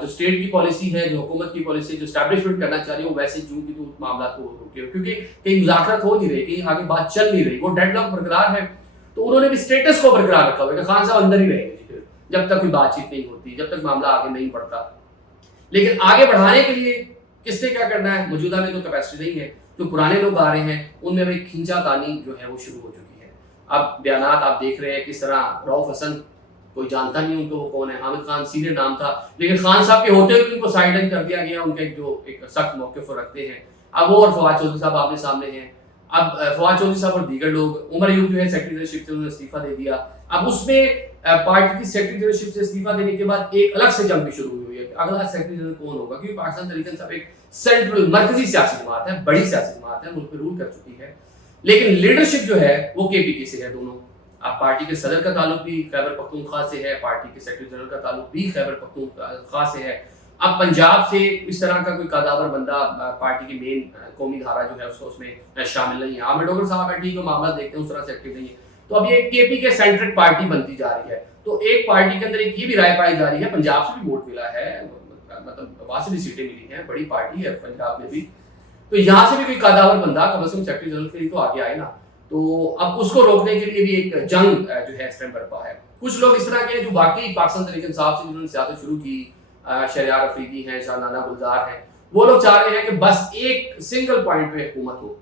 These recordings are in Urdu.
جو اسٹیٹ کی پالیسی ہے، جو حکومت کی پالیسی، جو اسٹیبلشمنٹ کرنا چاہ رہی ہے وہ ویسے جو بھی تو معاملات کو روکے، کیونکہ کہیں مذاکرات ہو نہیں رہی، کہیں آگے بات چل نہیں رہی، وہ ڈیڈ لاک برقرار ہے. تو انہوں نے بھی اسٹیٹس کو برقرار رکھا ہوا ہے کہ خان صاحب اندر ہی رہیں گے پھر جب تک کوئی بات چیت نہیں ہوتی، جب تک معاملہ آگے نہیں بڑھتا. لیکن آگے بڑھانے کے لیے کس نے کیا کرنا ہے؟ موجودہ میں تو کیپیسٹی نہیں ہے. جو پرانے لوگ آ رہے ہیں ان میں بھی کھینچا تانی جو ہے وہ شروع ہو چکی ہے. اب بیانات آپ دیکھ رہے ہیں کس طرح رؤف حسن، کوئی جانتا نہیں ان کو وہ کون ہے، حامد خان سینئر نام تھا لیکن خان صاحب کے ہوتے ہوئے ان کو سائڈ لائن کر دیا گیا. ان کا ایک سخت موقف رکھتے ہیں. اب وہ اور فواد چودھری صاحب آپ کے سامنے ہیں. اب فواد چودھری صاحب اور دیگر لوگ، عمر ایوب جو ہے سیکرٹری جنرلشپ سے انہوں نے استعفیٰ دے دیا. اب اس میں پارٹی کی سیکرٹری جنرلشپ سے استعفیٰ دینے کے بعد ایک الگ سے جنگ بھی شروع ہوئی ہے کہ اگلا سیکرٹری جنرل کون ہوگا، کیونکہ پاکستان تحریک انصاف ایک سینٹرل مرکزی سیاسی جماعت ہے، بڑی سیاسی جماعت ہے، ملک پہ رول کر چکی ہے. لیکن لیڈرشپ جو ہے وہ کے پی کے سے ہے دونوں. اب پارٹی کے صدر کا تعلق بھی خیبر پختونخوا سے ہے، پارٹی کے سیکرٹری جنرل کا تعلق بھی خیبر پختونخوا سے ہے. اب پنجاب سے اس طرح کا کوئی قادآور بندہ پارٹی کی مین قومی دھارا جو ہے اس میں شامل نہیں ہے. عامر ڈوگر صاحب ہے ٹھیک ہے، معاملات دیکھتے ہیں اس طرح سے ایکٹیو نہیں ہے. تو اب یہ کے پی کے سینٹرک پارٹی بنتی جا رہی ہے. تو ایک پارٹی کے اندر ایک یہ بھی رائے پائی جا رہی ہے، پنجاب سے بھی ووٹ ملا ہے، مطلب وہاں سے بھی سیٹیں ملی ہیں، بڑی پارٹی ہے پنجاب میں بھی، تو یہاں سے بھی کوئی قادآور بندہ کم از کم سیکرٹری جنرل کے لیے تو آگے آئے نا. تو اب اس کو روکنے کے لیے بھی ایک جنگ جو ہے اس ٹائم برپا ہے. کچھ لوگ اس طرح کے جو باقی پاکستان تحریک انصاف سے جنہوں نے سیاست شروع کی، شہریار افریدی ہیں، شاہنامہ گلزار ہیں، وہ لوگ چاہ رہے ہیں کہ بس ایک سنگل پوائنٹ پہ حکومت ہو.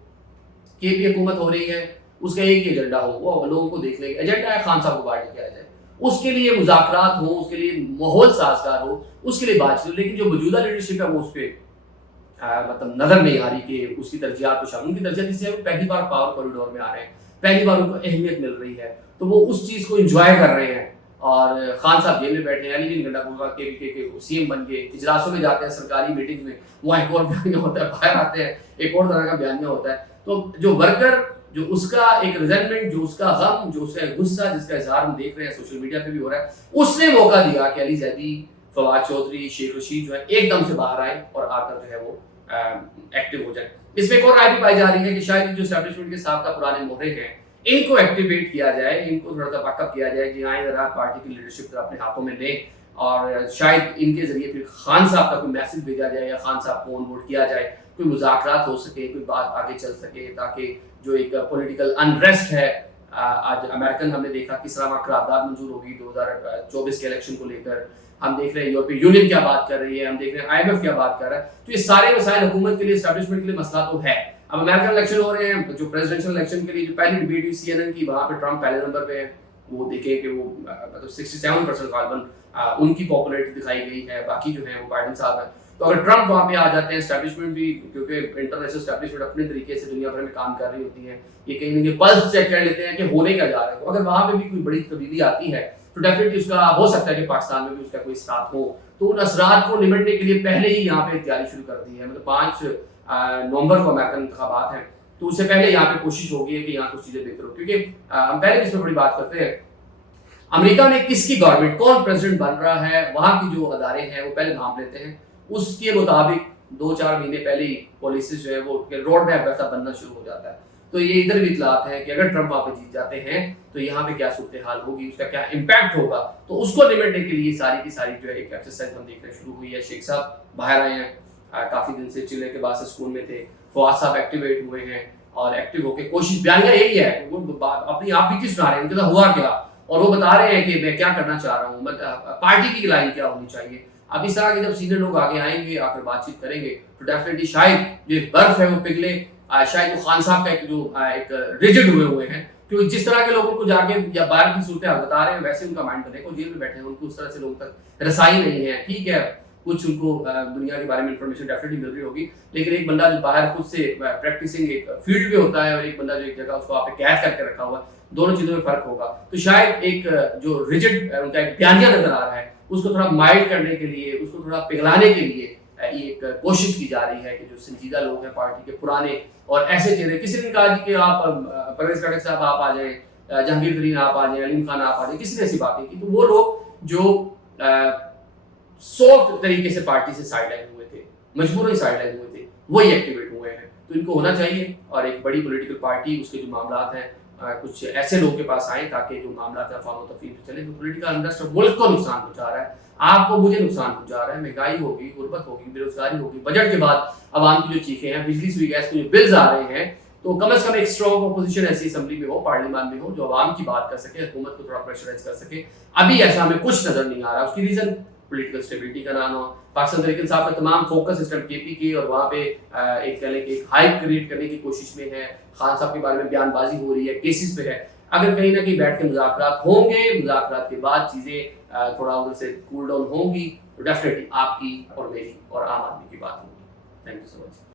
کے پی حکومت ہو رہی ہے، اس کا ایک ہی ایجنڈا ہو، وہ لوگوں کو دیکھ لیں گے. ایجنڈا ہے خان صاحب کو پارٹی کیا جائے، اس کے لیے مذاکرات ہوں، اس کے لیے ماحول سازگار ہو، اس کے لیے بات چیت. لیکن جو موجودہ لیڈرشپ ہے وہ اس پہ مطلب نظر نہیں آ رہی کہ اس کی ترجیحات کو شامل. ان کی ترجیحات اس لیے پہلی بار پاور کوریڈور میں آ رہے ہیں، پہلی بار ان کو اہمیت مل رہی ہے، تو وہ اس چیز کو انجوائے کر رہے ہیں. اور خان صاحب جیل میں بیٹھے ہیں، علی بن گنڈا کے کے سی ایم بن کے اجلاسوں میں جاتے ہیں، سرکاری میٹنگ میں، وہاں ایک اور بیانیہ ہوتا ہے، باہر آتے ہیں ایک اور طرح کا بیانیہ ہوتا ہے. تو جو ورکر، جو اس کا ایک ریزنمنٹ، جو اس کا غم، جو اس کا غصہ، جس کا اظہار ہم دیکھ رہے ہیں سوشل میڈیا پہ بھی ہو رہا ہے، اس نے موقع دیا کہ علی زیدی، فواد چودھری، شیخ رشید جو ہے ایک دم سے باہر آئے اور آ کر جو ہے وہ ایکٹیو ہو جائے. اس میں ایک اور رائے بھی پائی جا رہی ہے کہ شاید جو اسٹیبلشمنٹ کے سابقہ پرانے مہرے ہیں ان کو ایکٹیویٹ کیا جائے، ان کو تھوڑا سا بیک اپ کیا جائے کہ آئیں ذرا پارٹی کی لیڈرشپ اپنے ہاتھوں میں لیں، اور شاید ان کے ذریعے پھر خان صاحب کا کوئی میسج بھیجا جائے یا خان صاحب کو آن بورڈ کیا جائے، کوئی مذاکرات ہو سکے، کوئی بات آگے چل سکے، تاکہ جو ایک پولیٹیکل انریسٹ ہے. آج امریکن ہم نے دیکھا کس طرح قرارداد منظور ہوگی 2024 کے الیکشن کو لے کر. ہم دیکھ رہے ہیں یورپی یونین کیا بات کر رہی ہے، ہم دیکھ رہے ہیں آئی ایم ایف کیا بات کر رہا ہے. تو یہ سارے مسائل حکومت کے لیے، اسٹیبلشمنٹ کے لیے مسئلہ تو ہے. اب امریکن الیکشن ہو رہے ہیں، جو پریزیڈنشل الیکشن کے لیے جو پہلی ڈبیٹ ہوئی سی این این کی، وہاں پہ ٹرمپ پہلے نمبر پہ ہے. وہ دیکھیں کہ وہ مطلب 67% غالباً ان کی پاپولیرٹی دکھائی گئی ہے، باقی جو ہیں وہ بائیڈن صاحب ہیں. تو اگر ٹرمپ وہاں پہ آ جاتے ہیں، اسٹیبلشمنٹ بھی، کیونکہ انٹرنیشنل اسٹیبلشمنٹ اپنے طریقے سے دنیا بھر میں کام کر رہی ہوتی ہے، یہ کہیں نہ کہیں پلس چیک کر لیتے ہیں کہ ہونے کا جا رہا ہے. تو اگر وہاں پہ بھی کوئی بڑی تبدیلی آتی ہے تو ڈیفینیٹلی اس کا ہو سکتا ہے کہ پاکستان میں بھی اس کا کوئی اثرات ہو. تو ان اثرات کو نمٹنے کے لیے پہلے ہی یہاں پہ تیاری شروع کر دی ہے. مطلب 5 نومبر کو امریکن انتخابات ہیں، تو اس سے پہلے یہاں پہ کوشش ہوگی ہے کہ یہاں کچھ چیزیں بہتر ہو. کیونکہ ہم پہلے اس میں بڑی بات کرتے ہیں، امریکہ میں کس کی گورنمنٹ، کون پریزیڈنٹ بن رہا ہے، وہاں کی جو ادارے ہیں وہ پہلے بھانپ لیتے ہیں. اس کے مطابق 2-4 مہینے پہلے ہی پالیسیز جو ہے وہ روڈ میپ ویسا بننا شروع ہو جاتا ہے. تو یہ ادھر بھی اطلاعات ہیں کہ اگر ٹرمپ وہاں پہ جیت جاتے ہیں تو یہاں پہ کیا صورتحال ہوگی، اس کا کیا امپیکٹ ہوگا. تو اس کو نمٹنے کے لیے ساری کی ساری جو ہے ایک ایکسرسائز ہم دیکھنا شروع ہوئی ہے. شیخ صاحب باہر آئے ہیں، کافی دن سے چلے کے بعد سے سکون میں تھے. فواد صاحب ایکٹیویٹ ہوئے ہیں اور ایکٹیو ہو کے کوشش، بیانیہ یہی ہے، وہ اپنی آپ بھی کس سنا رہے ہیں، ان کے ساتھ ہوا کیا، اور وہ بتا رہے ہیں کہ میں کیا کرنا چاہ رہا ہوں، پارٹی کی لائن کیا ہونی چاہیے. اب اس طرح کے جب سینئر لوگ آگے آئیں گے، آ کر بات چیت کریں گے، تو ڈیفینیٹلی شاید جو ایک برف ہے وہ پگھلے. شاید وہ خان صاحب کا ایک ریجڈ ہوئے ہیں، کیونکہ جس طرح کے لوگوں کو جا کے یا باہر کی صورتیں بتا رہے ہیں ویسے ان کا مائنڈ بنے. کو جیل میں بیٹھے ہیں، ان کو اس طرح سے لوگوں تک رسائی نہیں ہے. ٹھیک ہے، کچھ ان کو دنیا کے بارے میں انفارمیشن ڈیفینیٹلی مل رہی ہوگی، لیکن ایک بندہ جو باہر خود سے پریکٹسنگ ایک فیلڈ پہ ہوتا ہے، اور ایک بندہ جو ایک جگہ اس کو آپ پہ قید کر کے رکھا ہوا ہے، دونوں چیزوں میں فرق ہوگا. تو شاید ایک جو ریجڈ ان کا ایک بیانیہ نظر آ رہا ہے، اس کو تھوڑا مائلڈ کرنے کے لیے، اس کو تھوڑا پگھلانے کے لیے ایک کوشش کی جا رہی ہے کہ جو سنجیدہ لوگ ہیں پارٹی کے پرانے اور ایسے چہرے، کسی نے کہا کہ آپ پرویز خٹک صاحب آپ آ جائیں، جہانگیر ترین آپ آ جائیں، علیم خان آپ آ جائیں، کسی نے ایسی باتیں کی. تو وہ لوگ جو سافٹ طریقے سے پارٹی سے سائڈ لائن ہوئے تھے، مجبوراً سائڈ لائن ہوئے تھے، وہی ایکٹیویٹ ہوئے ہیں. تو ان کو ہونا چاہیے، اور ایک بڑی پولیٹیکل پارٹی، اس کے جو معاملات ہیں کچھ ایسے لوگ کے پاس آئیں تاکہ جو معاملات افہام و تفہیم سے چلے. جو پولیٹیکل انڈسٹ ملک کو نقصان پہنچا رہا ہے، آپ کو مجھے نقصان پہنچا رہا ہے، مہنگائی ہوگی، غربت ہوگی، بے روزگاری ہوگی، بجٹ کے بعد عوام کی جو چیخیں ہیں، بجلی سوئی گیس کے جو بلز آ رہے ہیں، تو کم از کم ایک اسٹرانگ اپوزیشن ایسی اسمبلی میں ہو، پارلیمان میں ہو، جو عوام کی بات کر سکے، حکومت کو تھوڑا پریشرائز کر سکے. ابھی ایسا ہمیں کچھ نظر نہیں آ رہا. اس کی ریزن پولیٹیکل اسٹیبلٹی کا نہ ہو. پاکستان تحریک انصاف کا تمام فوکس اس ٹائم کے پی کے اور وہاں پہ ایک کہہ لیں کہ ایک ہائپ کریٹ کرنے کی کوشش میں ہے. خان صاحب کے بارے میں بیان بازی ہو رہی ہے، کیسز پہ ہے. اگر کہیں نہ کہیں بیٹھ کے مذاکرات ہوں گے، مذاکرات کے بعد چیزیں تھوڑا ادھر سے کول ڈاؤن ہوں گی، تو ڈیفینیٹلی آپ کی اور میری اور عام آدمی کی بات ہوگی. Thank you so much.